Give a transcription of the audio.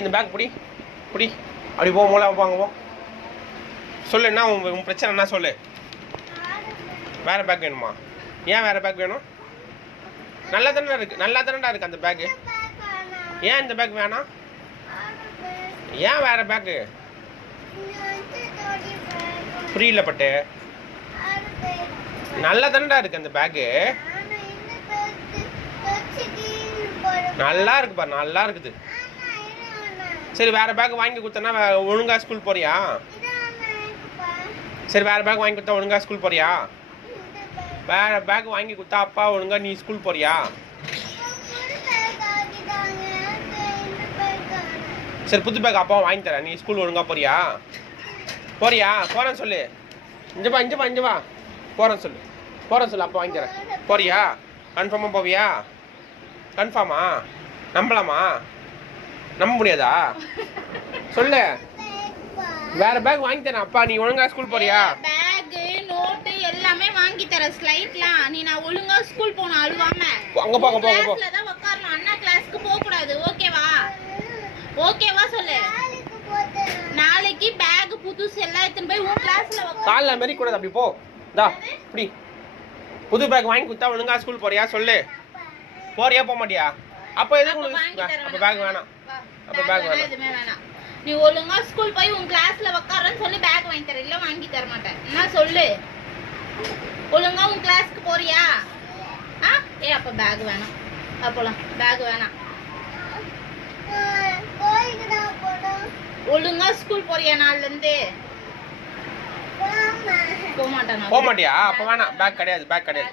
இந்த பேக் பிடி பிடி அப்படி போ மூளை வாங்க போ. சொல்லு என்ன உன் பிரச்சனை என்ன சொல்லு. வேறு பேக் வேணுமா? ஏன் வேறு பேக் வேணும்? நல்லா தானே இருக்குது, நல்லா தானடா இருக்குது அந்த பேக்கு. ஏன் இந்த பேக் வேணாம்? ஏன் வேறு பேக்கு? புரியல பட்டு. நல்லா தானடா இருக்குது அந்த பேக்கு. நல்லா இருக்கு பாரு, நல்லா இருக்குது. சரி வேறு பேக் வாங்கி கொடுத்தனா ஒழுங்காக ஸ்கூல் போறியா? சரி வேறு பேக் வாங்கி கொடுத்தா ஒழுங்காக ஸ்கூல் போறியா? வேறு பேக் வாங்கி கொடுத்தா அப்பா ஒழுங்காக நீ ஸ்கூல் போறியா? சரி புது பேக் அப்பா வாங்கி தரேன், நீ ஸ்கூல் ஒழுங்காக போறியா? போறியா? போகிறேன்னு சொல்லு. இங்கே வா இங்கே வா இங்கே வா. போகிறேன்னு சொல்லு, போகிறேன்னு சொல்லு, அப்பா வாங்கி தரேன். போறியா? கன்ஃபார்மாக போவியா? கன்ஃபார்மா? நம்பலாமா? நம்ப முடியாதா? சொல்லு. வேற பேக் வாங்கி தரேன் அப்பா, நீ ஒழுங்கா ஸ்கூல் போறியா? பேக் நோட் எல்லாமே வாங்கி தரேன். ஸ்லைட்லாம் நீ நான் ஒழுங்கா ஸ்கூல் போணும் அழுவாம. அங்க போ அங்க போ அங்க போ. கிளாஸ்ல தான் உட்காரணும், அண்ணா கிளாஸ்க்கு போக கூடாது. ஓகேவா? ஓகேவா சொல்லு. நாளைக்கு பேக் புதுசு எல்லாம் எடுத்துட்டு போய் உன் கிளாஸ்ல உட்கார். கால்ல மேரி கூடாது, அப்படி போ. டா இப்படி புது பேக் வாங்கி கொடுத்தா ஒழுங்கா ஸ்கூல் போறியா சொல்லு. போறியா போக மாட்டியா? அப்போ எதுக்கு உனக்கு அப்ப பேக் வேணாம். அப்ப பேக் வேணாம், எதுவுமே வேணாம். நீ ஒழுங்கா ஸ்கூல் போய் உன் கிளாஸ்ல உட்காரன்னு சொல்லி பேக் வாங்கி தர, இல்ல வாங்கி தர மாட்டேன். என்ன சொல்லு. ஒழுங்கா உன் கிளாஸ்க்கு போறியா? அப்ப பேக் வேணாம். அப்போலாம் பேக் வேணாம். ஒழுங்கா ஸ்கூல் போறியா நாள்ல இருந்து? போக மாட்டேன். போக மாட்டியா? அப்ப வேணாம், பேக் கிடையாது, பேக் கிடையாது.